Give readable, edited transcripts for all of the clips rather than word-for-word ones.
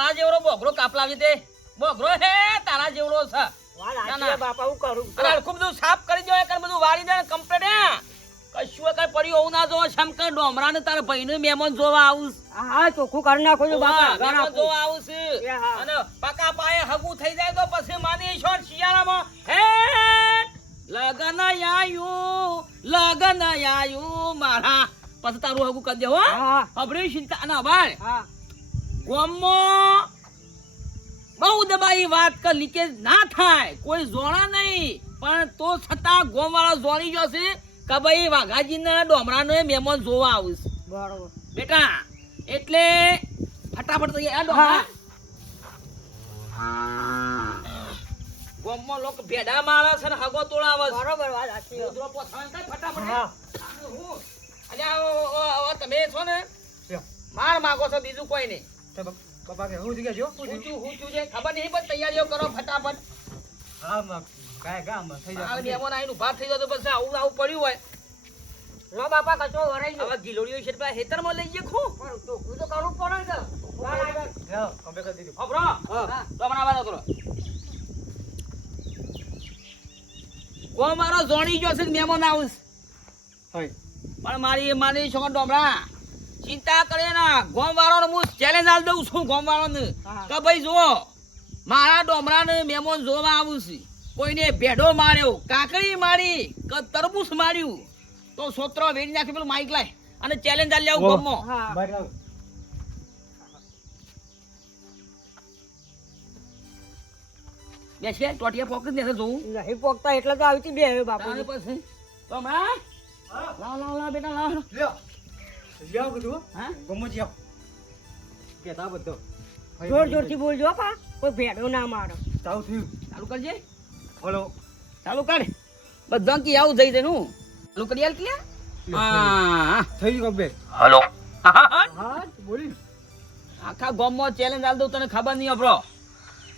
તારા જેવડો બોગરો કાપલાવી દે બોગરો હે તારા જેવડો છે બાપા હું કરું અરે ખૂબ બધું સાફ કરી દો એકર બધું વાળી દે કમ્પ્લીટ હે કશું કઈ પડ્યું હોવું ના જો શંકર ડોમરા ને તારા ભાઈ નું મહેમાન જોવા આવું હા ચોખ્ખું કરી નાખો છો બાપા મહેમાન જોવા આવું છે અને પાકા પાયે હગું થઈ જાય તો પછી માની છો શિયાળામાં હે લગન આયું મારા પછી તારું હગું કરી દે હો અબરે ચિંતા ના ભાઈ ગોમમાં બહુ દબાઈ વાત કર લીકેજ ના થાય કોઈ જોણા નહીં પણ તો છતાં ગોમ વાળો જોણી જશે કે ભાઈ વાઘાજી ના ડોમરા નો મહેમાન જોવા આવીશ બરોબર બેટા એટલે ફટાફટ તૈયાર ડોમરા ગોમમાં લોકો ભેડા મારે છે ને હગો તોડાવે છે બરોબર વાત સાચી ઉધરો પોછાણ થાય ફટાફટ હું અલ્યા તમે છો ને માર માગો છો બીજું કોઈ નહીં બાપા કે હું જગ્યા જો હું છે ખબર નહીં પણ તૈયારીઓ કરો ફટાફટ હા માં કાય ગામ થઈ આ જાય મહેમાન આવીને ઉભા થઈ જાય તો બસ આવું પડ્યું હોય રો બાપા કચો વરાઈ ગયો હવે ગિલોડીઓ છે પેલા હેતરમાં લઈ જઈએ ખું પણ તો હું તો કરું પડે ને જાઓ કમ્પ્લીટ કરી દીધું ખબરો તો બનાવવાનો કરો કો મારો જોણી જો છે મહેમાન આવું હોય પણ મારી છોકરા ડોમરા ચિંતા કરે ના ગોમ વાળાનો હું ચેલેન્જ આલ દઉં છું ગોમ વાળાને કે ભાઈ જો મારા ડોમરાને મહેમાન જોવા આવું છે કોઈને ભેડો માર્યો કાકડી મારી કે તરબૂચ માર્યું તો સોત્રો વેડી નાખી પેલું માઈક લાય અને ચેલેન્જ આલ લેવું ગોમમાં હા બહાર લાવ બેસે ટોટિયા પોકેટ ને જોઉં નહીં પોકતા એટલે તો આવી બે હવે બાપુ તારે પછી તો હમણાં લાવ બેટા લાવ લ્યો લ્યો કીધું હા ગમો જાવ કેતા બધો જોર જોરથી બોલજો પા કોઈ ભેડો ના મારો ચાલુ થયું ચાલુ કરજે બોલો ચાલુ કર બધા કી આવું જઈ જઈનું ચાલુ કરી આલ કે હા થઈ ગયું કમ્પ્લીટ હેલો હા બોલી આખા ગામમાં ચેલેન્જ આલ દઉં તને ખબર નહીં અબરો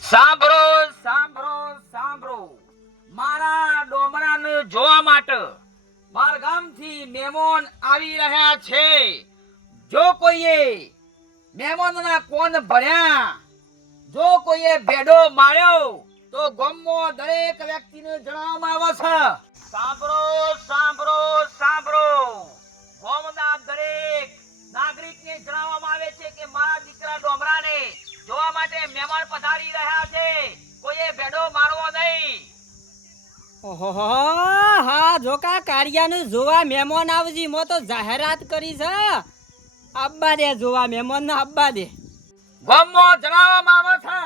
સાંભળો સાંભળો સાંભળો મારા ડોમરાને જોવા માટે બાર ગામથી મહેમાન આવી રહ્યા છે જો કોઈએ મહેમાનના કોણ ભર્યા જો કોઈએ ભેડો માર્યો તો ગામમાં દરેક વ્યક્તિને જણાવવામાં આવે છે સાંભળો સાંભળો સાંભળો ગામના દરેક નાગરિકને જણાવવામાં આવે છે કે મારા દીકરા ડોમરાને જોવા માટે મહેમાન પધારી રહ્યા છે કોઈએ ભેડો મારવો નહીં ઓહો હા જોકા કારિયાને જોવા મહેમાન આવજી મો તો જાહેરાત કરી છે અબ્બા દે જોવા મહેમાન ને અબ્બા દે ગામમાં જણાવવામાં આવે છે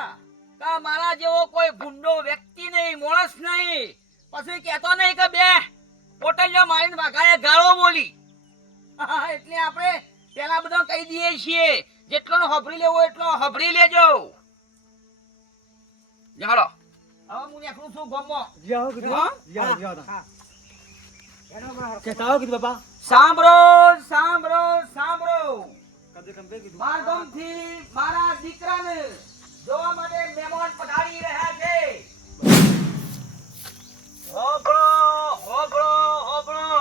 કે મારા જેવો કોઈ ગુંડો વ્યક્તિ નહીં માણસ નહીં પછી કહેતો નહીં કે બે પોટલીઓ મારીને વાઘાએ ગાળો બોલી એટલે આપણે પેલા બધા કહી દઈએ છીએ જેટલો હબરી લેવો એટલો હબરી લેજો ચાલો હવે હું નીકળું છું ગામમાં જાઓ કીધું હા? જાઓ જાઓ હા કેતા કીધું બાપા સાંભળો સાંભળો સાંભળો કદે કમ્પ્લીટ કીધું મારા ગામથી મારા દીકરાને જોવા માટે મહેમાન પધારી રહ્યા છે હોબળો હોબળો હોબળો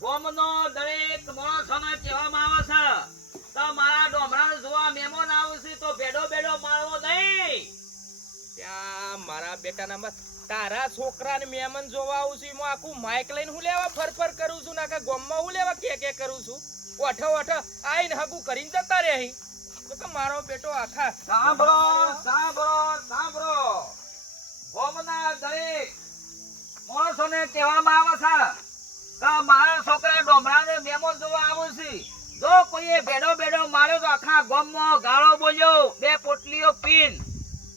ગામનો દરેક માણસોને કહેવામાં આવે છે તો મારા ડોમરાને જોવા મહેમાન આવશે તો બેડો બેડો મારવો નહીં ત્યાં મારા બેટાના તારા છોકરાને મહેમાન જોવા આવું છું એમાં આખું માઇક લઈને હું લેવા ફર કરું છું નાકા ગામમાં હું લેવા કે કરું છું ઓઠો આઈને હગું કરીને જતા રહે તો કે મારો બેટો આખા સાંભળો સાંભળો સાંભળો ગામના દરેક માણસોને કહેવામાં આવે છે કે મારા છોકરા ડોમરાને મહેમાન જોવા આવું છે જો કોઈએ બેડો બેડો માર્યો તો આખા ગામમાં ગાળો બોલ્યો બે પોટલીઓ પીન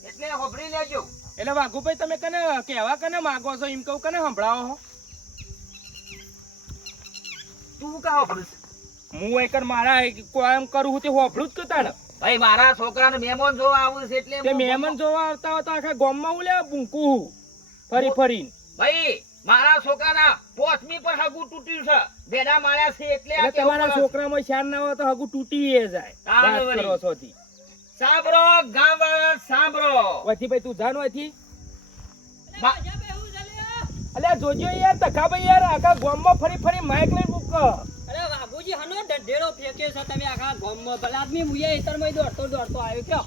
એટલે હોભળી લેજો એટલે વાઘુભાઈ તમે કને કેવા કને માગો છો એમ કહું કને સંભળાવો તું કા હોભળું હું એકર મારા કોમ કરું હું તે હોભળું જ કતાડ ભાઈ મારા છોકરાને મહેમાન જોવા આવું છે એટલે તે મહેમાન જોવા આવતા હોય તો આખા ગામમાં હું લેવા ભૂંકું ફરીને ભાઈ મારા છોકરાના પોચમી પર હગું તૂટ્યું છે બેડા માર્યા છે એટલે આ એટલે કેવું તમારા કરો છો? છોકરામાં શાન ના હોય તો હગું તૂટી જાય તારે વાત વળી. કરો છો થી સાંભળો ગામવાળા સાંભળો વથી ભાઈ તું જાણ વથી મા- અલ્યા જોજો યાર તખા ભાઈ યાર આખા ગામમાં ફરી માઇક લઈને મૂક અરે બાબુજી હનો ઢેરો ફેંક્યો છે તમે આખા ગામમાં ભલા આદમી મુયે ઇતરમાં દોડતો આવ્યો કયો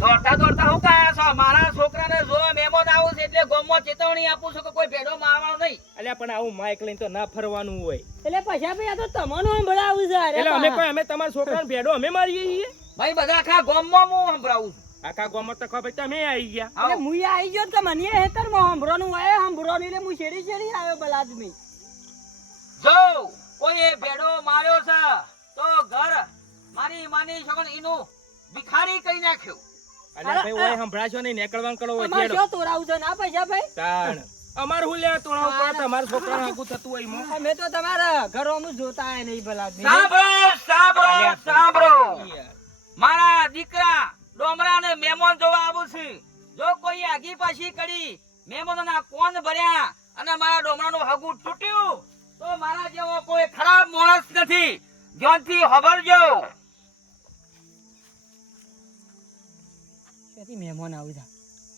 દોડતા દોડતા હું કાયા છો? મારા છોકરાને જોવા મહેમાન આવું છે એટલે ગામમાં ચેતવણી આપું છું કે કોઈ ભેડો મારવાનો નહીં. અલ્યા પણ આવું માઇક લઈને તો ના ફરવાનું હોય. એટલે પૈસા ભાઈ આ તો તમને સંભળાવું છે અરે એટલે અમે બા. કોઈ અમે તમારા છોકરાને ભેડો અમે મારીએ છીએ. ભાઈ બધા આખા ગામમાં હું સંભળાવું છું. આખા ગામમાં તો ખબર તમે આવી ગયા. એટલે આવો. મુઈ આવી ગયો તો મને હેતરમાં સંભળવાનું હોય સંભળવાનું એટલે હું શેરી શેરી આવ્યો બલાદમી. જો કોઈ ભેડો માર્યો છે તો ઘર મારી માની છોકન ઈનું ભિખારી કરી નાખ્યો. અલ્યા ભાઈ ઓય સંભળાશો નહીં નીકળવાનું કરો હોય અમારે છેડો. શું તોરાવું છે ના પૈસા ભાઈ? તાણ અમાર હું લેવા તોડાવ પડે તમારા છોકરાને આગું થતું હોય એમાં. અમે તો તમારા ઘરોમાં જોતા નહીં બલાદમી. સાંભળો સાંભળો સાંભળો. મારા દીકરા ડોમરાને મહેમાન જોવા આવું છું. જો કોઈ આગી પાછી કરી મહેમાનોના કોણ ભર્યા અને મારા ડોમરાનું હગું તૂટ્યું તો મારા જેવો કોઈ ખરાબ માણસ નથી. ધ્યાનથી ખબરજો. ક્યાંથી મહેમાન આવું છે?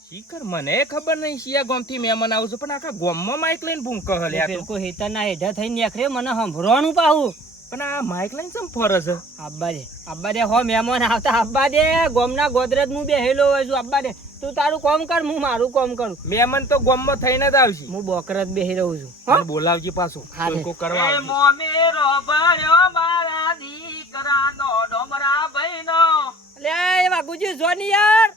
શીખર મને ખબર નહીં શિયા ગામથી મહેમાન આવું છું પણ આખા ગામમાં માઇક લઈને બૂમ કહે લ્યા તું. કોઈ હેતરના હેઠા થઈને નીકળે મને સંભળવાનું પાહું. પણ આ માઇક લઈને ચમ ફરે છે? આબ્બા દે હો મહેમાન આવતા આબ્બા દે ગોમના ગોદરેજ હું બેહેલો હોય છું આબ્બા દે તું તારું કામ કર હું મારું કામ કરું. મહેમાન તો ગામમાં થઈને જ આવશે. હું બોકરજ બેહી રહું છું. મને બોલાવજી પાછું. હા રે. કોઈ કરવા એ આવજે. મોમેરો ભર્યો મારા દીકરાનો ડોમરા ભાઈનો. લે એ વાગુજી જો ની યાર.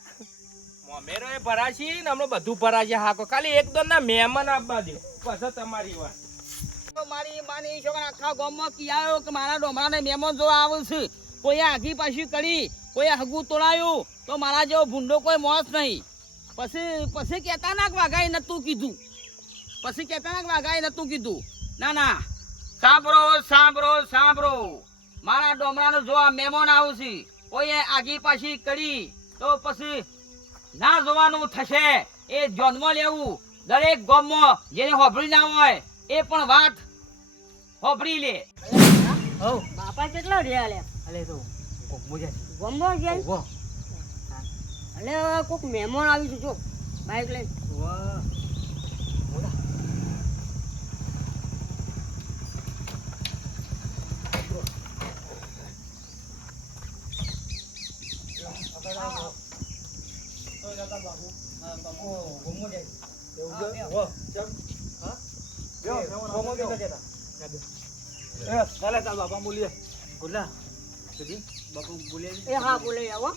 મોમેરો એ ભરાશી ને હમણાં બધું ભરાશે હાકો. ખાલી એક દોન ના મહેમાન આપવા દો પછી તમારી વાત. મારી માની છોકરા આખા ગામમાં કિયાયો કે મારા ડોમરાને મહેમાન જોવા આવું છે. કોઈ આગી પાછી કરી કોઈ હગું તોડાયું તો મારા જેવો ભૂંડો કોઈ મોસ નહીં. પછી કહેતા ના કે વાઘાએ નતું કીધું. પછી કહેતા ના કે વાઘાએ નતું કીધું. ના ના સાંભળો સાંભળો સાંભળો. મારા ડોમરાને જોવા મહેમાન આવું છે. કોઈ આગી પાછી કરી તો પછી ના જોવાનું થશે. એ ધ્યાનમાં લેવું. દરેક ગામમાં જેને હોભળી ના હોય એ પણ વાત હોભળી લે. હો બાપા કેટલો રહ્યા લે અલે તો કોક મોજા ગમો ગયા વાહ અલે કોક મહેમાન આવી છે જો બાઈક લઈને. વાહ મોજા એ હા બોલે આવો.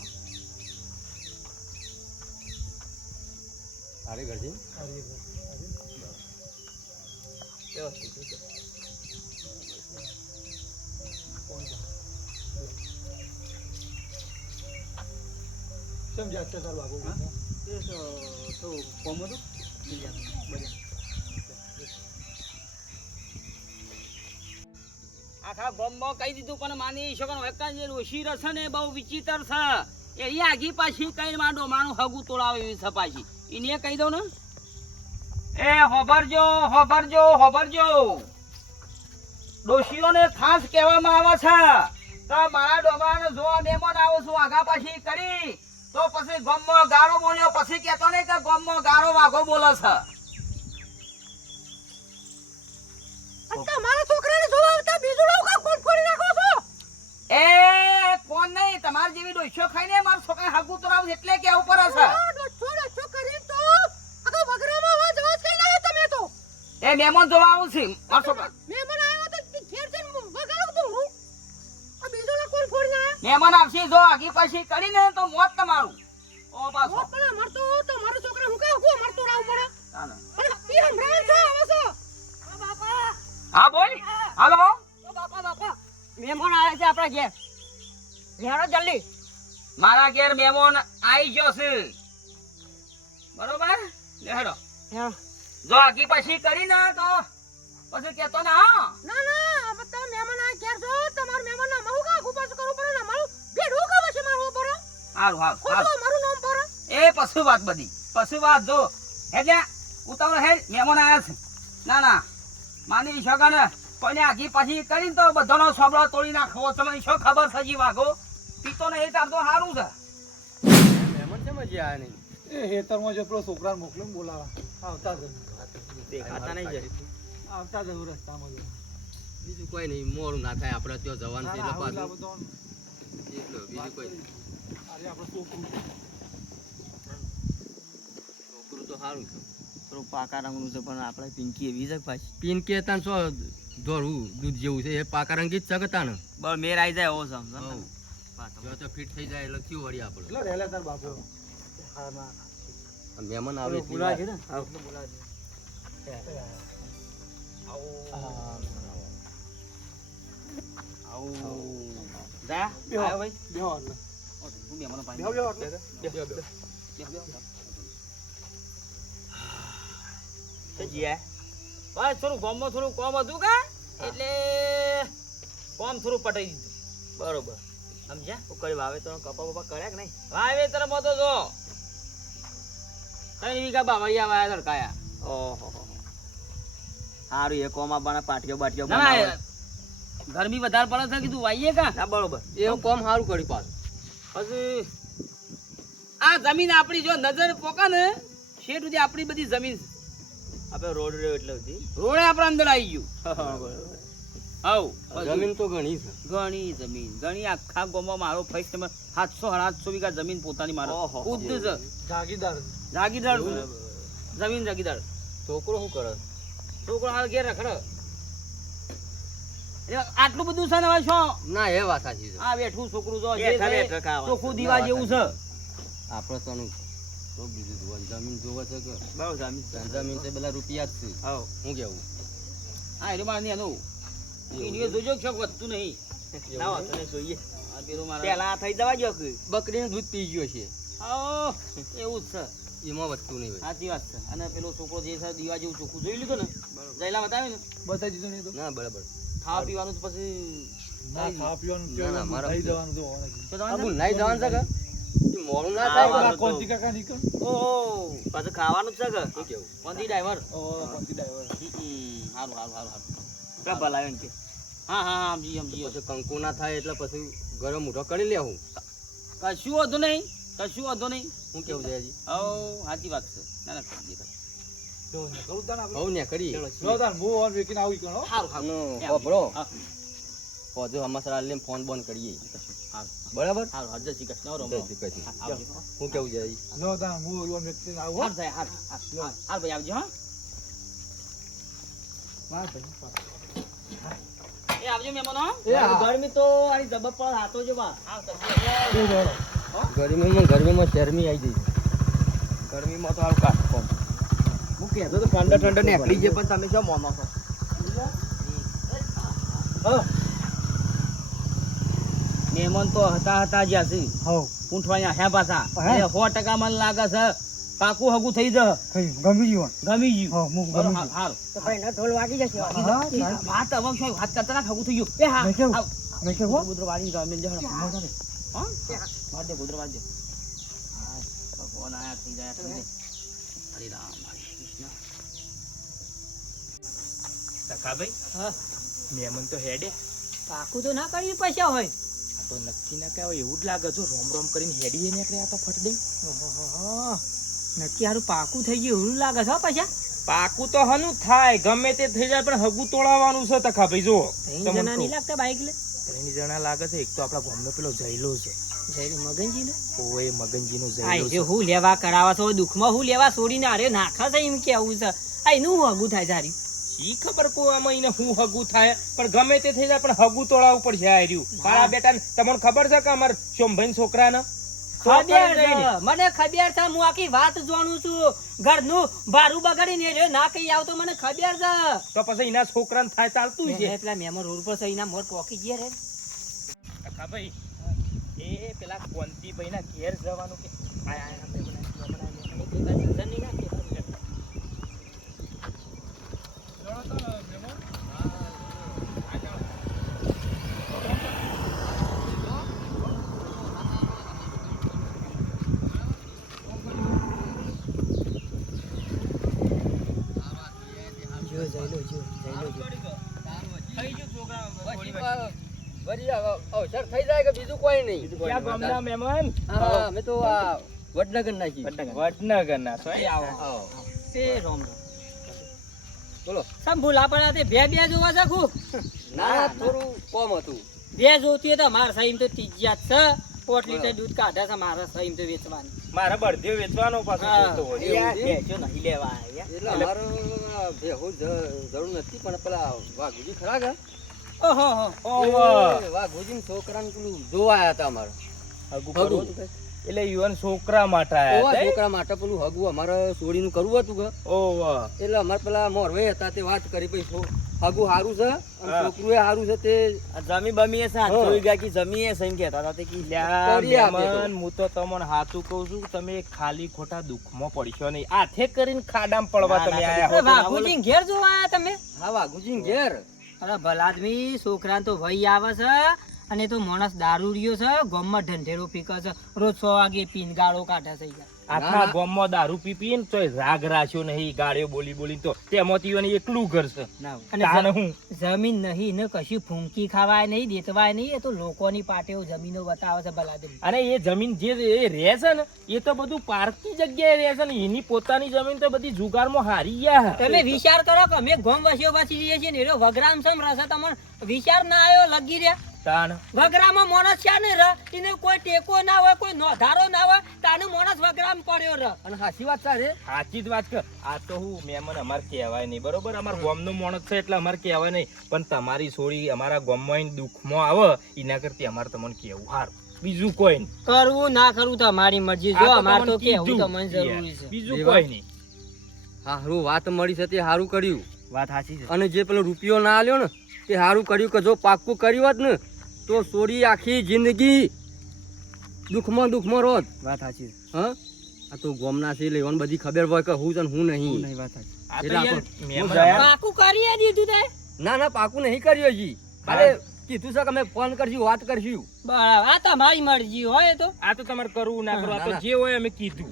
આખા ગામમાં કહી દીધું પણ માની છોકરો એકા જે રોશી રશે ને બહુ વિચિત્ર છે. એ આગી પાછી કઈ માં ડોમાનું હગું તોડાવે એવી છે પાછી. એને કહી દઉં ને એ હોભરજો હોભરજો હોભરજો. ડોશીઓને ખાસ કહેવામાં આવે છે કે મારા ડોમાને જોવા મહેમાન આવું છું આગા પાછી કરી તો પછી ગામમાં ગારો બોલ્યો પછી કહેતો નહીં કે ગામમાં ગારો વાઘો બોલે છે. તમારા છોકરાને જોવા આવતા બીજું લોકો કોણ ફોડી નાખો છો? એ કોણ નહીં તમારી જેવી ડોશીઓ ખાઈને મારા છોકરાને હગું તોડાવું એટલે કેવું પડે છે. એ મહેમાન જોવા આવું છે મારા છોકરા. મહેમાન આવશે જો આગી પાછી કરીને તો મોત તમારું. ઓ પાછો હા બોલ. હાલો મહેમાન આવ્યા છે આપણા ઘેર. હેડો જલ્દી. મારા ઘેર મહેમાન આવી ગયો છે બરોબર. લે હેડો. હા. જો આગી પાછી કરીને તો પછી કેતો ને હા ના ના તમે મહેમાન આ ઘેર છો તમાર મહેમાન ના મારું કા ગુપાસ કરવું પડે ને મારું ભેડું કા પછી મારવું પડે હારું હારું ખોટું મારું નામ પડે. એ પશુ વાત બધી પશુ વાત જો એટલે ઉતાવળ હે મહેમાન આયા છે. ના ના માની શકો ને કોઈને આગી પાછી કરીને તો બધાનો સોબળો તોડી નાખવો. તમને શું ખબર સજી વાઘો પીતો નહીં તાર તો સારું છે. મહેમાન છે મજા આ નહીં. એ હેતરમાં જો પેલો છોકરાને મોકલો ને બોલાવા આવતા જ દેખાતા નહીં જાય. આવતા જ રસ્તામાં જો બીજું કોઈ નહીં મોડું ના થાય આપણે ત્યાં જવાનું છે એટલે પાછું બધો એટલું બીજું કોઈ નહીં. અરે આપણો છોકરું સારું થોડું પાકા રંગનું છે પણ આપણે પિંકી એવી છે પાછી પીન કે તાન સો દોરું દૂધ જેવું છે એ પાકા રંગી જ શકતા ને બસ મેર આવી જાય એવો સમજો ને હઉ. જો તો ફિટ થઈ જાય એટલે થયું વળી આપણે એટલે રહેલા તાર બાપુ આ મહેમાન આવે એટલી બોલાય વાર. છે ને જા બેહો. આયો ભાઈ બેહો એટલે. હું બેમાનો પાણી બેહો બેહો એટલે. બેહો, બેહો. તો જીયા બસ થોડું ગામમાં થોડું કોમ હતું કા એટલે કોમ થોડું પટાઈ દીધું બરોબર સમજ્યા હું કઈ વાવેતર કપા બપા કર્યા કે નહીં વાવેતર માં તો જો 3 વીઘા બાવળિયા વાયા ધડકાયા ઓહો સારું એ કોમા બના પાટીઓ બાટીઓ બનાવે ગરમી વધારે પડે છે કીધું વાઈએ કા ના બરોબર એવું કામ સારું કર્યું પાછું પછી આ જમીન આપણી જો નજર પોકા ને શેઠ સુધી આપણી બધી જમીન છે. આપણે રોડ રહ્યો એટલે સુધી રોડે આપણે અંદર આવી ગયું હવ જમીન તો ઘણી છે ઘણી જમીન ઘણી આખા ગામમાં મારો ફર્સ્ટ નંબર 700 વીઘા જમીન પોતાની મારો ખુદ છે જાગીરદાર જાગીરદાર જમીન જાગીરદાર છોકરો શું કરે છોકરો હાલ ઘેર રખડે એટલે આટલું બધું છે ને હવે શું ના એ વાત સાચી છે આ બેઠું છોકરું જો જે છે ચોખ્ખું દીવા જેવું છે આપણે તો તો બીજું જોવાનું જમીન જોવે છે કે બહુ જમીન જમીન તો પેલા રૂપિયા જ છે હવ હું કેવું હા એટલે મારે એનું એને જોજો કે શોખ વધતું નહીં ના વાંધો નહીં જોઈએ આ પેલું મારે પેલા થઈ જવા જો કે બકરીનું દૂધ પી ગયો છે આવો એવું જ છે એમાં વધતું નહીં હોય સાચી વાત છે અને પેલો છોકરો જે છે દીવા જેવું ચોખ્ખું જોઈ લીધું ને જયલા બતાવે ને બતાવી દીધું નહીં તો ના બરાબર ખાવા પીવાનું તો પછી ના ખાવા પીવાનું ના, ના, મારા થઈ જવાનું તો હોવાનું જ. તો આ તમારે ભૂલ નાઈ જવાનું છે કે ઈ મોડું ના હા, થાય બરાબર. આ કોંતી કાકા નીકળ ઓહો પાછું ખાવાનું જ છે કે શું કેવું કોંતી ડ્રાઈવર ઓ કોંતી ડ્રાઈવર સારું સારું સારું સારું ક્યાં ભલાવે કે હા હા હા સમજી સમજી પછી કંકુ ના થાય એટલે પછી ગરમ મોઢો કરી લેવું કશું વાંધો નહીં કશું વાંધો નહીં શું કેવું છે હજી હવ સાચી વાત છે ના ના સમજી ભાઈ જો ને કરું તાન આપણે હવ ને કરી જો તાન હું ઓન વેકીને આવી ગયો સારું સારું નો બરો હા. પોજો હમાસરા લઈને ફોન બોન કરીએ સારું બરાબર સારું હાજર શ્રી કૃષ્ણ રમ જય શ્રી કૃષ્ણ. શું કેવું છે હજી જો તાન હું ઓન વેકીને આવું હાર જાય હાર હાર ભાઈ આવજો હા હા ભાઈ એ આવજો મહેમાનો એ હા. ગરમી તો આની જબર પર હાથો જો બા શું જોડો ગરમીમાં શરમી આવી જઈ ગરમીમાં તો હાલ કાટ કોમ હું કહેતો તો ઠંડા ઠંડા નીકળી જાય પણ તમે શું મોમો છો મહેમાન તો હતા જ્યાં છે હવ પૂંઠવાયા હે પાછા હે? એટલે 100% મને લાગે છે પાકું હગું થઈ જશે થઈ ગમી જીવન ગમી ગયું હા હું બરો, ગમી હારું. તો ભાઈ ના ઢોલ વાગી જશે હા વાત હવે શું વાત કરતા ના હગું થઈ ગયું એ હા મેં કેવું? આવ. મેં કેવું? ગુદરો વાળીને જાઓ, મેલ જાઓ. મોટા ને. હા? વાળ દે, ગુદરો વાળ દે. હા, ભગવાન આયા થઈ જાય, થઈ જાય. હરે રામ, હરે કૃષ્ણ. સખાભાઈ હા મહેમાન તો હેડે પાકું તો ના કરવી પૈસા હોય આ તો નક્કી ના કહેવાય એવું જ લાગે જો રોમ રોમ કરીને હેડીએ નીકળે આ તો ફટ દઈ નક્કી હારું પાકું થઈ ગયું એવું લાગે છે હો પૈસા પાકું તો હનું થાય ગમે તે થઈ જાય પણ હગું તોડાવવાનું છે તખાભાઈ જો ત્રણ તમને જણા નહીં કહું. લાગતા બાઈક લે ત્રણ જણા લાગે છે એક તો આપણા ગામનો પેલો જયલો છે જઈને મગનજી ને ઓય મગનજીનો આ જયલો જે છે હું લેવા કરાવા છો દુઃખમાં હું લેવા છોડીને અરે નાખા છે એમ કેવું છે આ એનું હું હગું થાય સારી શી ખબર કો આમાં એને હું હગું થાય પણ ગમે તે થઈ જાય પણ હગું તોડાવવું પડશે આ રહ્યું મારા બેટા તમને ખબર છે કે અમાર સોમભાઈ છોકરાને ખબર છે મને ખબર છે હું આખી વાત જાણું છું ઘરનું ભારું બગાડીને એ રહ્યો ના કઈ આવતો મને ખબર છે તો પછી એના છોકરાને થાય ચાલતું છે પેલા મેમો રોડ પર છે એના મોર પોકી ગયા રે ભાઈ એ પેલા કોંતીભાઈ ના ઘેર જવાનું કે જો જઈલો જો અવસર થઈ જાય કે બીજું કોઈ નહીં ક્યાં ગામના મહેમાન હા અમે તો આ વડનગર નાખી વડનગરના છો એ આવો તે રોમ બોલો સમ ભૂલા પડા તે બે બે જોવા જાખું ના થોડું કોમ હતું બે જોતી તો માર સહીમ તો ત્રીજ્યા જ છે 5 લીટર દૂધ કાઢે છે મારા સહીમ તો વેચવાની મારે બળદિયો વેચવાનો પાછો જોતો હોય. યાર, બેસ્યો નહીં લેવા યાર. એટલે અમારો ભેહું જરૂર નથી પણ પેલા વાઘુજી ખરા કે ઓહો હો. ઓહો. વાઘુજી છોકરાને પેલું જોવા આયા હતા અમારે હગું હગું. કરવું હતું કઈ? એટલે યુવાન છોકરા માટે આયા ઓવા હતા, એ? છોકરા માટે પેલું હગું અમારે સોડીનું કરવું હતું કે ઓહો. એટલે અમારે પેલા મોરવે હતા તે વાત કરી પછી હગું સારું છે અને હા. છોકરું એ સારું છે તે જમી બમી એ સાથ હા. જોઈ ગયા કે જમી એ સહી કહેતા હતા તે કી લ્યા, કરી આપે તો. મહેમાન, હું તો તમને સાચું કહું છું, તમે ખાલી ખોટા દુઃખમાં પડશો નહીં. હાથે કરીને ખાડામાં પડવા તમે આયા હો. બાપુજી ઘેર જોવા આયા તમે? હા વાઘુજી ઘેર અરે ભલાદમી છોકરા તો ભાઈ આવે છે અને તો માણસ દારૂ રહ્યો છે ગામમાં ઢંઢેરો ફીકે છે રોજ 100 વાગે પીન ગાળો કાઢે છે યાર. આખા ગામમાં દારૂ પી પીને તોય રાગ રાખ્યો નહીં, ગાળ્યો બોલી બોલી તો તેમાંથી એને એકલું ઘર છે. અને તાને હું જમીન નહીં ને કશું ફૂંકી ખાવાય નહીં દેતવાય નહીં એ તો લોકોની પાટેઓ જમીનો બતાવે છે ભલાદમી. અને એ જમીન જે એ રહે છે ને એ તો બધું પાર્કની જગ્યાએ રહે છે ને એની પોતાની જમીન તો બધી જુગારમાં હારી ગયા. તમે વિચાર કરો કે અમે ગોમ વસીઓ વસી રહીએ છીએ ને એનો વગરામ સમ રસે તમને વિચાર ના આવ્યો લગી રહ્યા. તાન વગરામાં માણસ છે ને ર એને કોઈ ટેકો ના હોય કોઈ નોધારો ના હોય તાનો માણસ વગરામ પડ્યો ર. અને હાચી વાત છે સાચી જ વાત કર. આ તો હું મહેમાન અમારે કહેવાય નહીં, બરોબર? અમારા ગામનો માણસ છે એટલે અમારે કહેવાય નહીં, પણ તમારી છોડી અમારા ગામમાં આઈને દુઃખમાં આવે એના કરતી અમારે તમને કહેવું સારું, બીજું કોઈ નહીં. કરવું ના કરવું તમારી મરજી આ જો તો અમાર તો તમને કેવું કીધું. તમને જરૂરી છે. બીજું દેવા. કોઈ નહીં. હારું વાત મળી છે તે સારું કર્યું વાત સાચી છે. અને જે પેલો રૂપિયો ના આલ્યો ને તે સારું કર્યું કે જો પાક્કું કર્યું હોત ને તો સોડી આખી જિંદગી દુઃખમાં રોત. વાત સાચી છે. હા આ તો ગોમના છે લેવાનું બધી ખબર હોય કે હું છે ને હું નહીં વાત સાચી. આ તો એટલે યાર આપણે- મહેમાન પાકું કરી દીધું તે ના ના પાકું નહીં કર્યું હજી અરે કીધું છે કે અમે ફોન કરશું વાત કરશું બરાબર આ તમારી મરજી હોય તો આ તો તમારે કરવું ના કરવું, આ તો ના, ના. જે હોય અમે કીધું.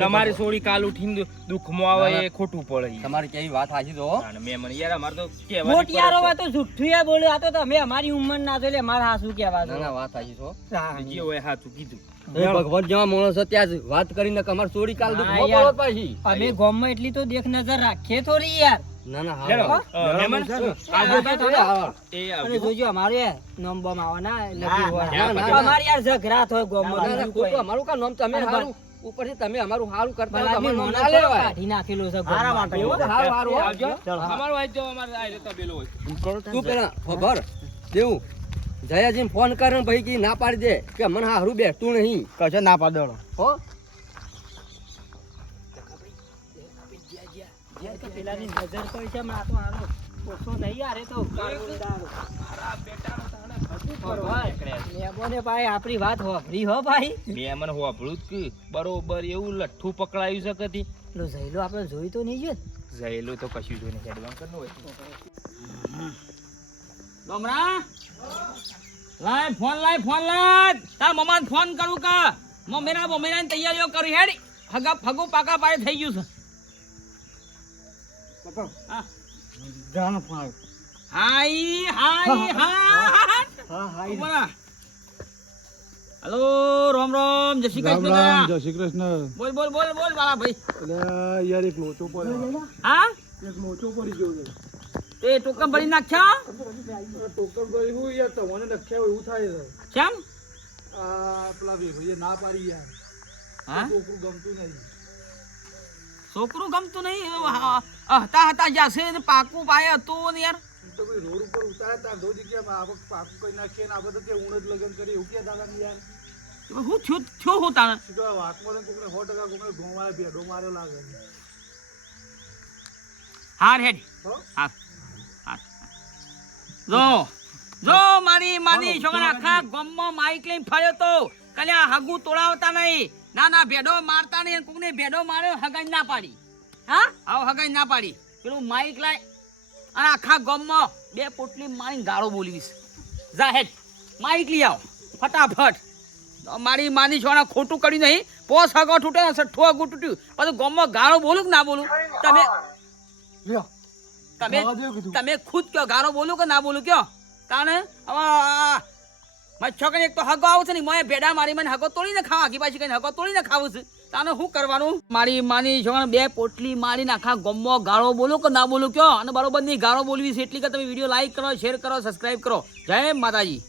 તમારી છોડી કાલ ઉઠીને દુઃખમાં આવે ના, ના. એ ખોટું પડે. તમારી કેવી વાત સાચી તો હો. અને મહેમાન યાર અમારે તો કહેવાની મોટિયારો ફરજ હોય તો જુઠ્ઠું યા બોલે આ તો તમે અમારી ઉંમર ના છો એટલે મારે હાસુ કહેવા ના ના વાત સાચી છો છે. જે હોય સાચું કીધું. એ ભગવાન જેવા માણસ છે ત્યાં જ વાત કરીને કે અમારી સોડી કાલ હા, દુઃખમાં યાર. પડો પાછી અમે ગામમાં એટલી તો દેખ નજર રાખીએ થોડી યાર. ના ના હેલો, હા મહેમાન, આવજો આવજો. તો હા. એ અને આવજો. જોજો અમારું યાર નામ બમ આવવાના લખ્યું હોય. ના, ના, અમારે યાર ઝઘડા થાય ગામમાં ના, ના, બીજું ખોટું કોઈ. અમારું કા નામ તમે અને હારું ઉપરથી તમે અમારું હારું કરતા હોય તો ભલાદમી અમારું નામ મોણસ ના લેવાય કાઢી નાખેલું છે ગામમાં. એવું તો હારું હારું હો. આવજો. ચાલો, હા. અમારો આજ તો અમારે આ રીતે તબેલો હોય. તું પેલા ખબર દેવું જયાજીને ફોન કરે ભાઈ કે ના પાડી દે કે મને હારું બેઠતું નહીં કશો ના પાડો હો જેમ કે પેલાની નજર પડી છે હમણાં આ તો હારો ઓછો નહીં યાર એ તો કાળો દારૂ. લેબોને ભાઈ આપણી વાત હોભરી હો ભાઈ. મહેમાન હોભળું જ કે બરોબર એવું લઠ્ઠું પકડાયું છે કદી. પેલો ઝૈલો આપણે જોઈ તો નહીં જોયું જયેલું તો કશું જોઈને હેડવાન કરનું હોય. ડોમરા લાય ફોન લાય તાર મમ્માને ફોન કરું કે મમ્મીની તૈયારીઓ કરી હેડી ફગુ પાકા પાડે થઈ ગયું છે. હા. જાણ ફાળ હાય હાય હા હા હા બોલા. હલો રામ રામ જય શ્રી રામ કૃષ્ણ રામ કાકા. જય શ્રી કૃષ્ણ બોલ બોલ બોલ બોલ વાલા ભાઈ. એટલે યાર એક લોચો પડ્યો હા એક લોચો પડી ગયો છે તે ટોકન ભરી નાખ્યા ટોકન તો એવું યાર તમને નખ્યા એવું થાય છે કેમ આ પેલા ભાઈએ ના પાડી યાર હા છોકરું ગમતું નહીં છોકરું ગમતું નહીં હતા જશે ને પાકું પાય હતું ને યાર. તો ભાઈ રોડ ઉપર ઉતાર્યા તા ધોધી કે આવક પાકું કરી નાખીએ ને આપણે તો તે ઊંડ જ લગન કરી એવું કહેતા હતા ને યાર હું થયો હું તાને શું કહેવાય વાતમાં તો કોકને 100% કોકને ઘોવાય ભેડો માર્યો લાગે હાર હેડ હો હાર હાર જો જો મારી છોકરા આખા ગામમાં માઈક લઈને ફર્યો તો કલ્યા હગુ તોડાવતા નહીં ના ભેડો મારતા નહીં કોકને ભેડો માર્યો હગાઈ ના પાડી. હા આવો હગાઈ ના પાડી પેલું માઈક લાય અને આખા ગામમાં 2 પોટલી મારી ગાળો બોલવીશ. જા હેડ માઈક લઈ આવો ફટાફટ. મારી માની છોકરા ખોટું કર્યું નહીં. પોસ હગો તૂટે ને 6 હગું તૂટ્યું પછી ગામમાં ગાળો બોલું કે ના બોલું તમે લ્યો તમે જવા દો કીધું. તમે ખુદ કયો ગાળો બોલું કે ના બોલું કયો તાને મારી છોકરી એક તો હગો આવું છે ને મોએ ભેડા મારી મને હગો તોડીને ખાવા આખી પાછી કઈ હગો તોડીને ખાવું છે તાને શું કરવાનું. મારી માની છોકરા 2 પોટલી મારીને આખા ગામમાં ગાળો બોલું કે ના બોલું કયો અને બરોબર ની ગાળો બોલવી છે એટલી કે તમે વિડીયો લાઈક કરો શેર કરો સબસ્ક્રાઇબ કરો. જય માતાજી.